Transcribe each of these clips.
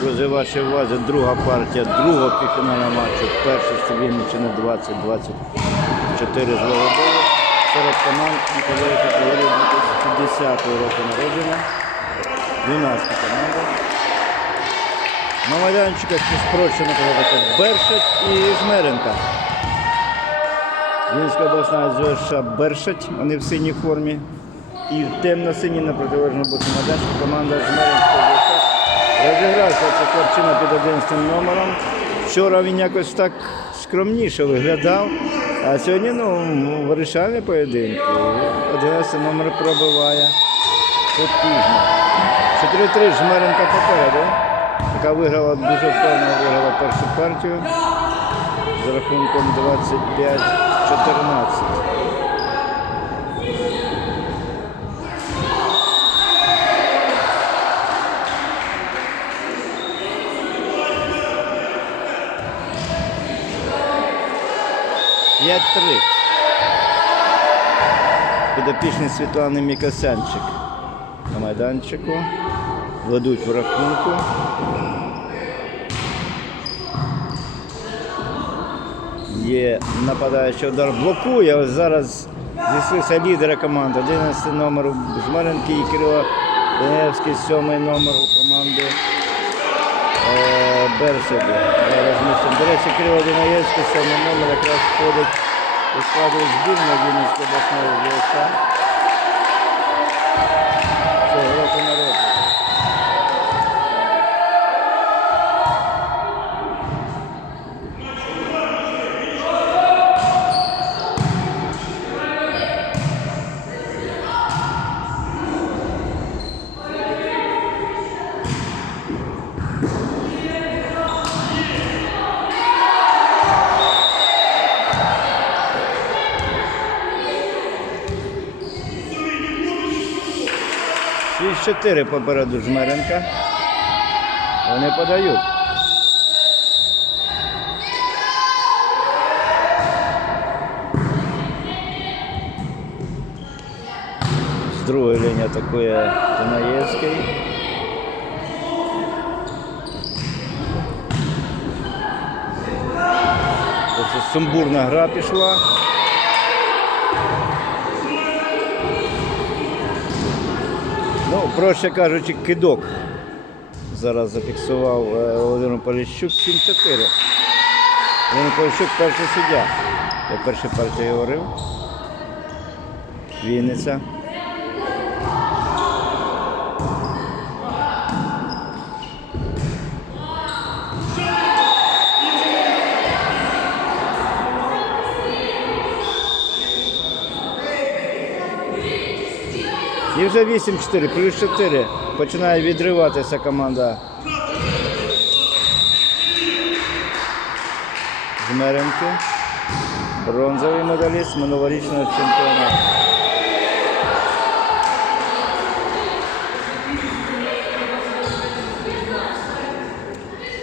Друзі, вашій увазі друга партія другого півфінального матчу. Перший Вінниччини 20-24 з Володою. Серед команд категорії 2010 року народження. 12 команда. На майданчиках спрощено казати Бершать і Жмеренка. Вінська обласна ЗОШ Бершать, вони в синій формі. І в темно-синій на протилежному боку майданчика команда Жмеренської ЗОШ. Розігрався ця хлопчина під 11 номером. Вчора він якось так скромніше виглядав, а сьогодні ну, вирішальний поєдинок. 11 номер пробиває потужно. 4-3 Жмеренка попереду, яка виграла дуже впевнено виграла першу партію з рахунком 25-14. П'ять три. Підопічний Світлани Мікосянчик на майданчику. Ведуть в рахунку. Є нападаючий удар, блокує. Ось зараз зійшлися лідери команди. 11 номер у Жмаренки і Кирило Деневський, 7 номер у команди Берсику. До речі, Кирило Дунаєвський, саме номер якраз входить у складу збірної Вінницької обласної ВСА. Це року народу. 6-4 попереду жмеренка. Вони подають. З другої лінії атакує Дунаєвський. Сумбурна гра пішла. Ну, проще кажучи, кидок. Зараз зафіксував е, Володимир Поліщук 7-4. Володимир Поліщук перший суддя. Я перший партій говорив. Вінниця. Вже 8-4, плюс 4. Починає відриватися команда. Жмеренки. Бронзовий медаліст минулорічного чемпіонату.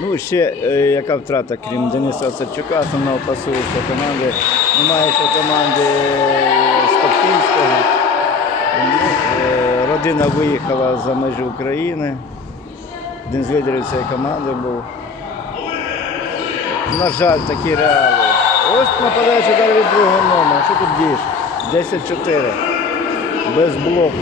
Ну, ще е, яка втрата, крім Дениса Оцарчука, основного пасуючого команди. Немає ще команди Родина виїхала за межі України. Один з лідерів цієї команди був. На жаль, такі реалії. Ось нападаючи далі від другого номера. Що тут дієш? 10-4. Без блоку.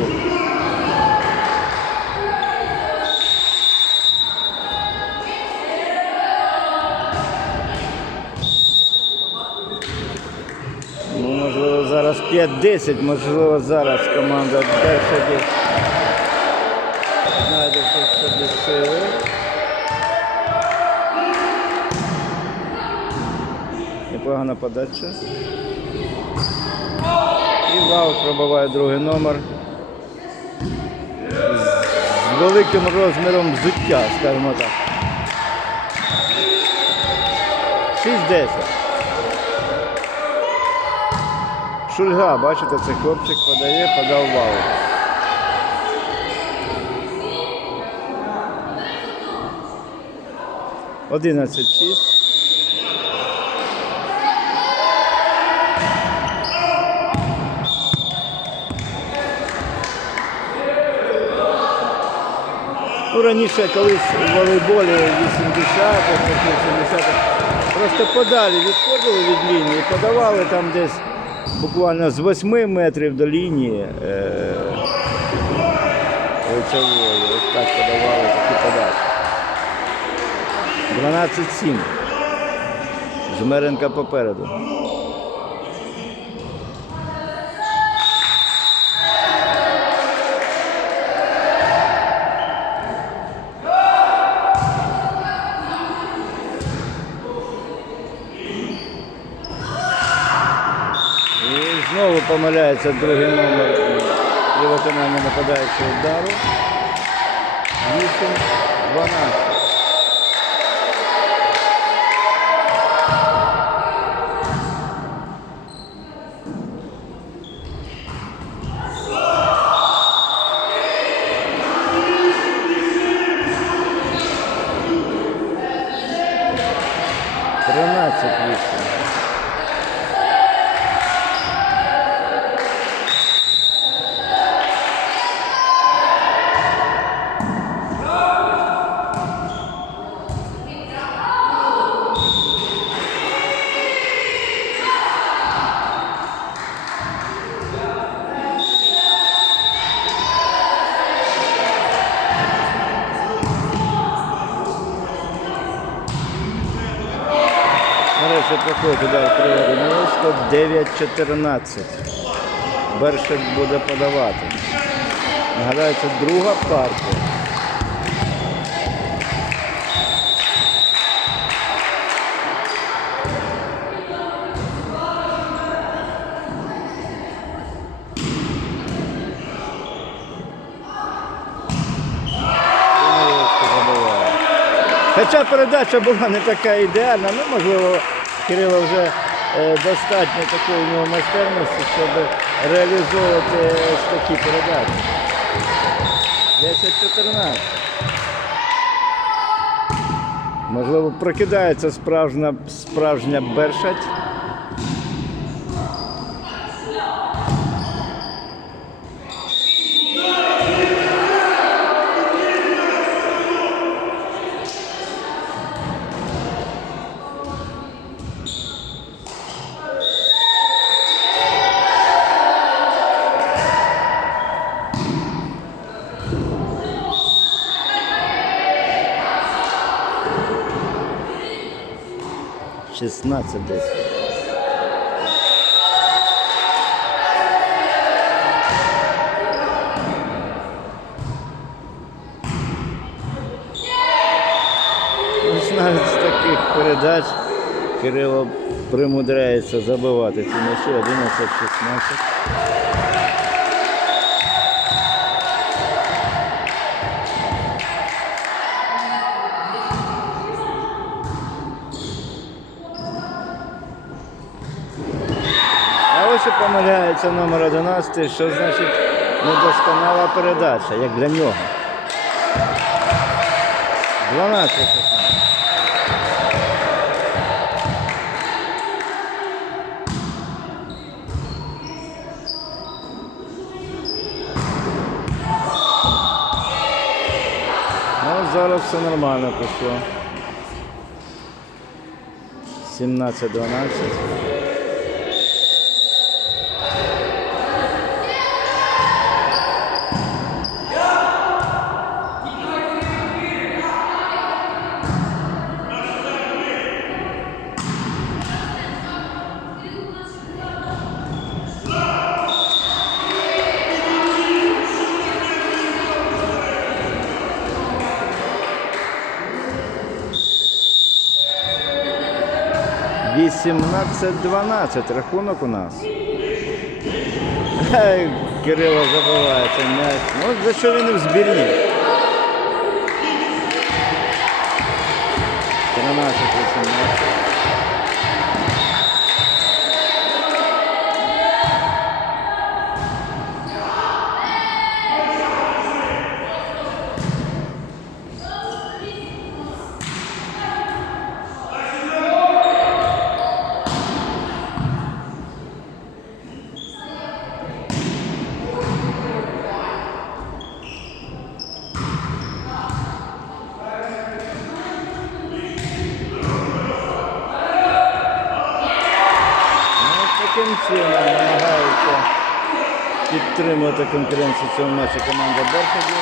Ну, можливо, зараз 5-10, можливо, зараз команда Бершаді знайде сили. Непогана подача. І Ваут пробиває другий номер. З великим розміром взуття, скажімо так. 6-10. Шульга, бачите, цей хлопчик подає, подав вау. Одинадцять шість. Ну, раніше колись у волейболі 80-х, 70-х, просто подалі відходили від лінії, подавали там десь буквально з 8 метрів до лінії е. Ось так подавали такі подачі. 12-7. Жмеренка попереду. І знову помиляється другий номер при виконанні нападаючого удару. 8-12. 13 8. 25-14. Бершик буде подавати. Нагадається, друга партія. Хоча передача була не така ідеальна, ну можливо, Кирило вже достатньо такої нього майстерності, щоб реалізовувати такі передачі. 10-14. Можливо, прокидається справжня, справжня бершать. Шістнадцять десь. Таких передач Кирило примудряється забивати ці м'ячі 11-16. І помиляється номер 11, що значить недосконала передача, як для нього. 12. Ну, зараз все нормально пішло. 17-12. 12 рахунок у нас. Кирило забиває цей м'яч. Ну, за що він в збірні. 13 чином намагаються підтримувати конкуренцію в цьому команда Берхеді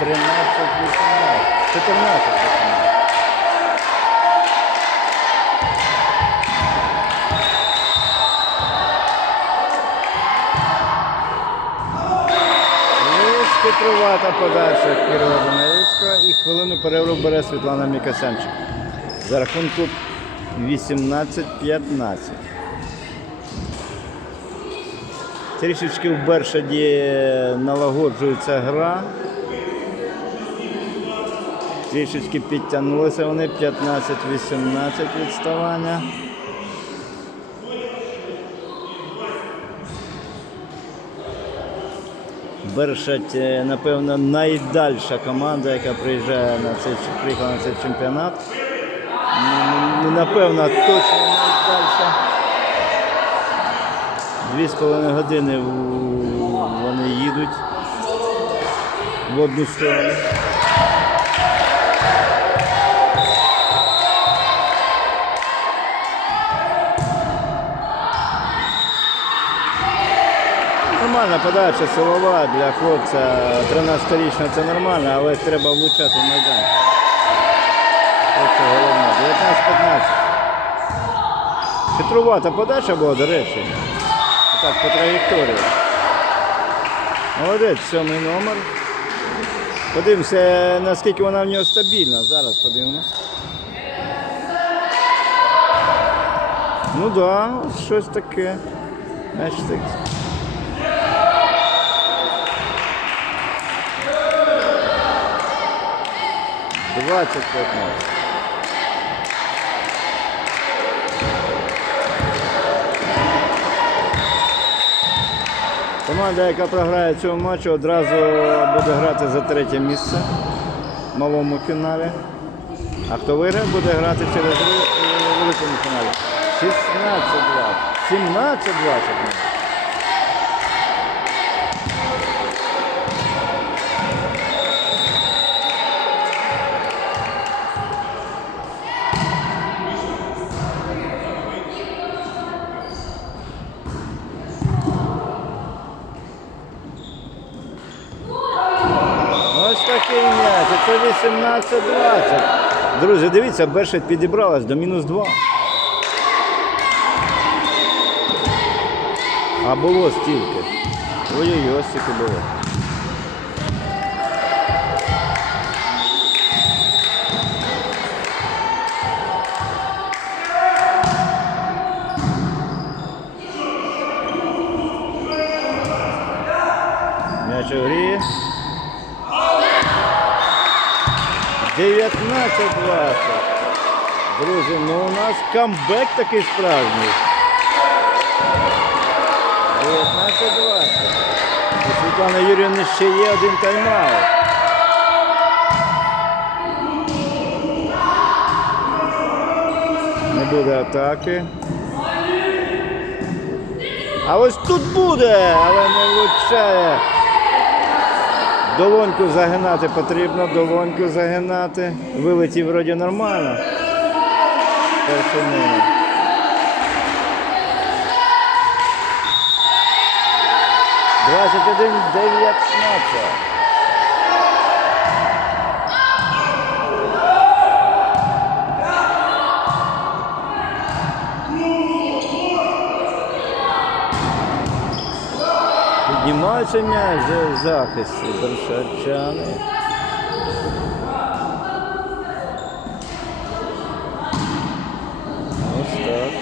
13-18. 14 18. Хитрувата подача Кирила Данилівського і хвилину перерву бере Світлана Мікасенчик. За рахунку 18-15. Трішечки в Бершаді налагоджується гра. Трішечки підтягнулися вони 15-18 відставання. Бершать, е, напевно, найдальша команда, яка приїжджає на цей приїхала на цей чемпіонат. Напевно, точно найдальша. Дві з половиною години вони їдуть в одну сторону. Нормальна подача силова для хлопця 13-річного це нормально, але треба влучати в майдан. Це головне. 19-15. Хитрувата подача була, до речі. Так, по траєкторії. Молодець, сьомий номер. Подивимося, наскільки вона в нього стабільна. Зараз подивимось. Ну так, да, щось таке. Значить, так. Двадцять п'ятнадцять. Команда, яка програє цього матчу, одразу буде грати за третє місце в малому фіналі. А хто виграє, буде грати через великому фіналі. 16-20. 17-20. Ось такий м'яч. Це 18-20. Друзі, дивіться, Бершет підібралась до мінус 2. А було стільки. Ой-ой-ой, стільки було. 19-20. Друзі, ну у нас камбек такий справжній. 19-20. У Світлани Юріївни ще є один тайм-аут. Не буде атаки. А ось тут буде, але не влучає. Долоньку загинати потрібно, долоньку загинати. Вилетів вроді нормально. Перший. Двадцять один дев'ятнадцять. Піднімається м'яч в захисті Бершачани. Ось так.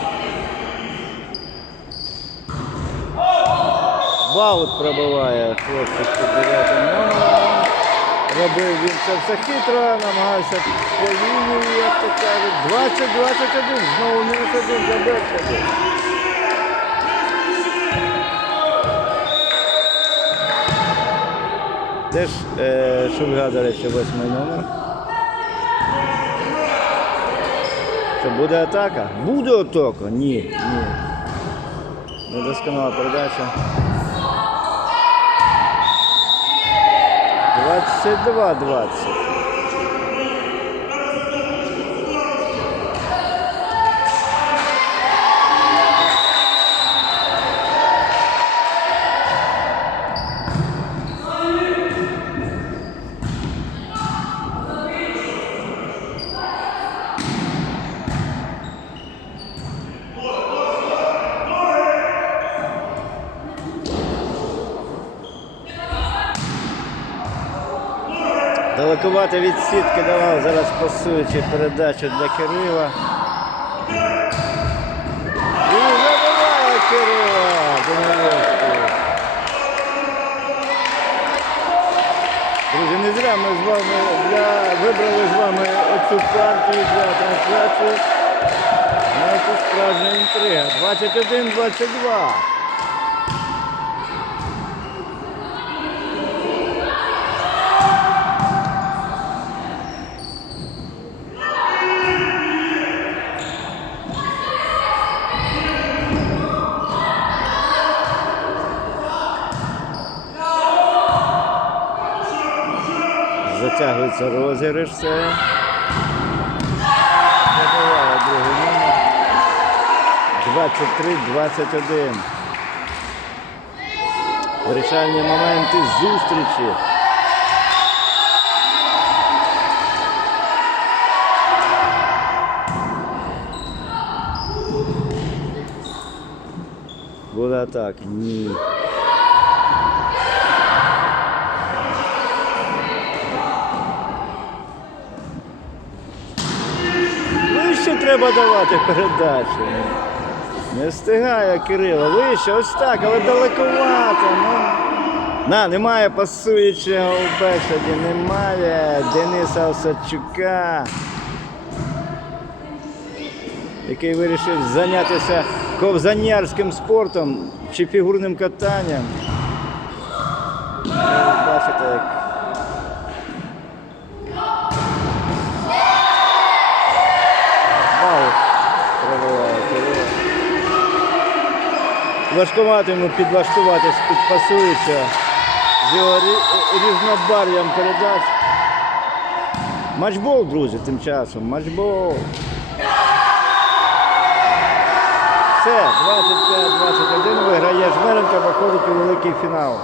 Баут пробиває хлопчик під 9 номером. Робив він це все хитро, намагався по лінії, як то кажуть. 20-21, знову мінус один за Бершачем. Де ж е, Шульга, до речі, восьмий номер. Що буде атака? Буде атака? Ні, ні. Недосконала передача. 22-20. Відпрацювати від сітки, давав зараз пасуючи передачу для Кирила. І забиває Кирила. Друзі, не зря ми з вами для, вибрали з вами оцю партію для трансляції. Це справжня інтрига. 21-22. Затягується розіграш. Забиває другий номер. 23-21. Вирішальні моменти зустрічі. Буде так, ні. Вище треба давати передачу. Не встигає Кирило. Вище, ось так, але далековато. Ну. На, немає пасуючого у Бешаді, немає Дениса Осадчука, який вирішив зайнятися ковзанярським спортом чи фігурним катанням. Бачите, як Важкувато йому підлаштуватись під з його рі- різнобар'ям передач. Матчбол, друзі, тим часом. Матчбол. Все, 25-21 виграє Жмеренко, виходить у великий фінал.